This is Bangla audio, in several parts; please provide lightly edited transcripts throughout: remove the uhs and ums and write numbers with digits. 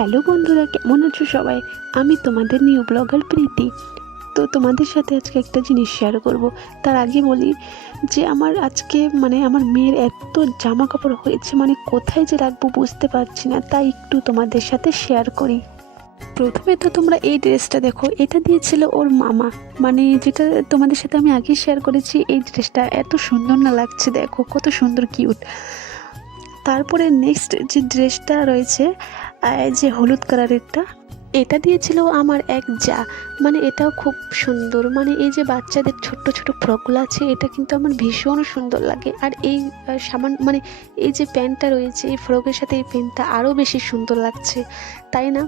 হ্যালো বন্ধুরা, কেমন আছো সবাই? আমি তোমাদের নিউ ব্লগার প্রীতি। তো তোমাদের সাথে আজকে একটা জিনিস শেয়ার করব। তার আগে বলি যে আমার আজকে আমার মেয়ের এত জামা কাপড় হয়েছে, কোথায় যে রাখবো বুঝতে পারছি না, তাই একটু তোমাদের সাথে শেয়ার করি। প্রথমে তো তোমরা এই ড্রেসটা দেখো, এটা দিয়েছিল ওর মামা, যেটা তোমাদের সাথে আমি আগে শেয়ার করেছি। এই ড্রেসটা এত সুন্দর না লাগছে, দেখো কত সুন্দর কিউট। তারপরে নেক্সট যে ড্রেসটা রয়েছে, যে হলুদ কালারেরটা, এটা দিয়েছিল আমার এক যা। এটাও খুব সুন্দর। এই যে বাচ্চাদের ছোট্ট ছোট ফ্রকগুলো আছে, এটা কিন্তু আমার ভীষণ সুন্দর লাগে। আর এই এই যে প্যান্টটা রয়েছে, এই ফ্রকের সাথে এই প্যান্টটা আরও বেশি সুন্দর লাগছে, তাই না?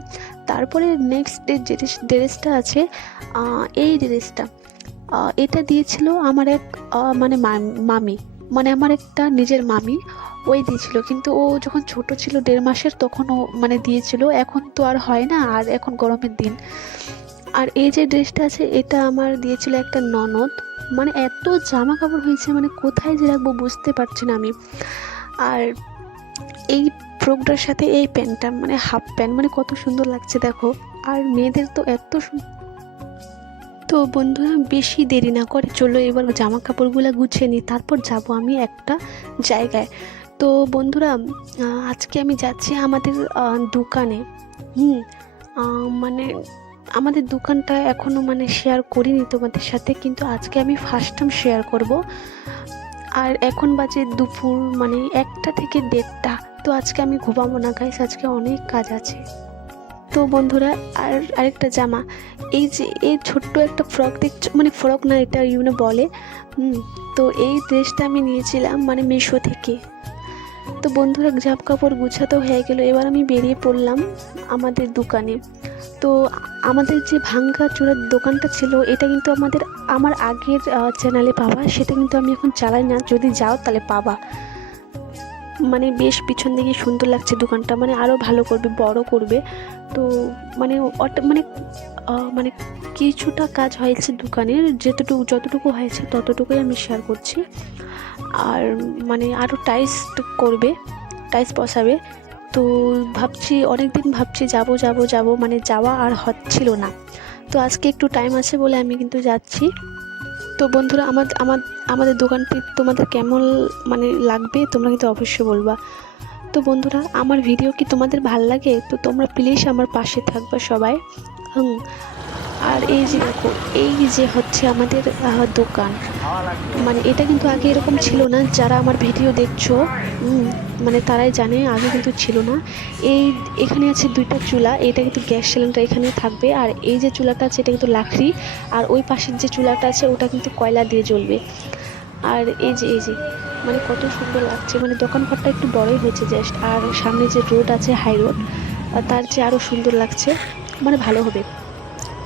তারপরে নেক্সট যে ড্রেসটা আছে, এই ড্রেসটা এটা দিয়েছিল আমার এক মামি, আমার একটা নিজের মামি, ওই দিয়েছিল। কিন্তু ও যখন ছোট ছিল 1.5 মাসের, তখন ও দিয়েছিল। এখন তো আর হয় না, আর এখন গরমের দিন। আর এই যে ড্রেসটা আছে, এটা আমার দিয়েছিল একটা ননদ। এত জামা কাপড় হয়েছে, কোথায় যে রাখবো বুঝতে পারছি না আমি। আর এই ফ্রকটার সাথে এই প্যান্টটা হাফ প্যান্ট, কত সুন্দর লাগছে দেখো। আর মেয়েদের তো এত তো বন্ধুরা, বেশি দেরি না করে চলো এবার জামা কাপড়গুলো গুছিয়ে নিই, তারপর যাব আমি একটা জায়গায়। তো বন্ধুরা, আজকে আমি যাচ্ছি আমাদের দোকানে। আমাদের দোকানটা এখনও শেয়ার করিনি তোমাদের সাথে, কিন্তু আজকে আমি ফার্স্ট টাইম শেয়ার করব। আর এখন বাজে দুপুর 1টা থেকে 1:30। তো আজকে আমি ঘুমাবো না গাইস, আজকে অনেক কাজ আছে। তো বন্ধুরা, আরেকটা জামা, এই যে এই ছোট্ট একটা ফ্রক দেখছো, ফ্রক না, এটা বলে। তো এই ড্রেসটা আমি নিয়েছিলাম মিশো থেকে। তো বন্ধুরা, জামা কাপড় গুছাতে হয়ে গেল, এবার আমি বেরিয়ে পড়লাম আমাদের দোকানে। তো আমাদের যে ভাঙ্গা চূড়ার দোকানটা ছিল, এটা কিন্তু আমার আগের চ্যানেলে পাবা, সেটা কিন্তু আমি এখন চালাই না। যদি যাও তাহলে পাবা। বেশ পিছন দিকে সুন্দর লাগছে দোকানটা, আরও ভালো করবে, বড় করবে। তো কিছুটা কাজ হয়েছে দোকানের, যতটুকু হয়েছে ততটুকুই আমি শেয়ার করছি। আর আরও টাইলস করবে, টাইলস বসাবে। তো অনেকদিন ভাবছি যাবো যাওয়া আর হচ্ছিল না। তো আজকে একটু টাইম আছে বলে আমি কিন্তু যাচ্ছি। তো বন্ধুরা, আমাদের দোকানটি তোমাদের কেমন লাগবে তোমরা কিন্তু অবশ্যই বলবা। তো বন্ধুরা, আমার ভিডিও কি তোমাদের ভাল লাগে? তো তোমরা প্লিজ আমার পাশে থাকবে সবাই। আর এই যে দেখো, এই যে হচ্ছে আমাদের দোকান। এটা কিন্তু আগে এরকম ছিল না। যারা আমার ভিডিও দেখছো তারাই জানে, আগে কিন্তু ছিল না। এখানে আছে 2টা চুলা, এটা কিন্তু গ্যাস সিলিন্ডার এখানে থাকবে। আর এই যে চুলাটা আছে, এটা কিন্তু লাকড়ি। আর ওই পাশের যে চুলাটা আছে, ওটা কিন্তু কয়লা দিয়ে জ্বলবে। আর এই যে কত সুন্দর লাগছে। দোকানঘরটা একটু বড়ই হয়েছে জাস্ট। আর সামনে যে রোড আছে, হাই রোড, তার চেয়ে আরও সুন্দর লাগছে, ভালো হবে।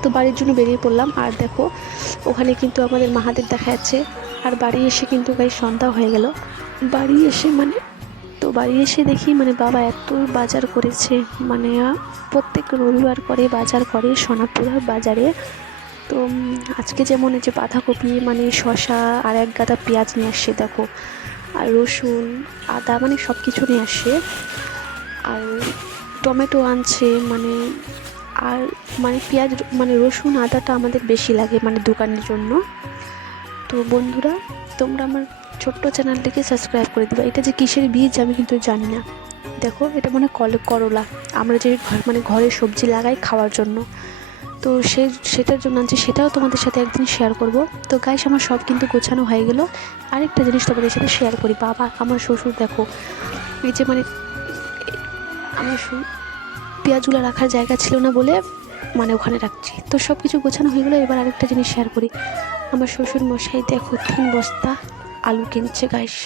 তো বাড়ির জন্য বেরিয়ে পড়লাম। আর দেখো, ওখানে কিন্তু আমাদের মাহাদের দেখা যাচ্ছে। আর বাড়ি এসে কিন্তু সন্ধ্যা হয়ে গেল। বাড়ি এসে দেখি বাবা এত বাজার করেছে। প্রত্যেক রবিবার করে বাজার করে সোনাপুরা বাজারে। তো আজকে যেমন এই যে বাঁধাকপি, শসা, আর 1 গাদা পেঁয়াজ নিয়ে আসছে দেখো। আর রসুন, আদা, সব কিছু নিয়ে আসছে। আর টমেটো আনছে। আর পেঁয়াজ, রসুন, আদাটা আমাদের বেশি লাগে দোকানের জন্য। তো বন্ধুরা, তোমরা আমার ছোট্ট চ্যানেলটিকে সাবস্ক্রাইব করে দিবা। এটা যে কিসের বীজ আমি কিন্তু জানি না। দেখো, এটা করলা। আমরা যে ঘরে সবজি লাগাই খাওয়ার জন্য, তো সেটার জন্য আনছি, সেটাও তোমাদের সাথে একদিন শেয়ার করব। তো গাইস, আমার সব কিন্তু গোছানো হয়ে গেল। আরেকটা জিনিস তোমাদের সাথে শেয়ার করি। বাবা, আমার শ্বশুর দেখো, এই যে আমার পেঁয়াজগুলো রাখার জায়গা ছিল না বলে ওখানে রাখছি। তো সব কিছু গোছানো হয়ে গেলো। এবার আরেকটা জিনিস শেয়ার করি। আমার শ্বশুর মশাই দেখো 3 বস্তা আলু কিনছে গাইস।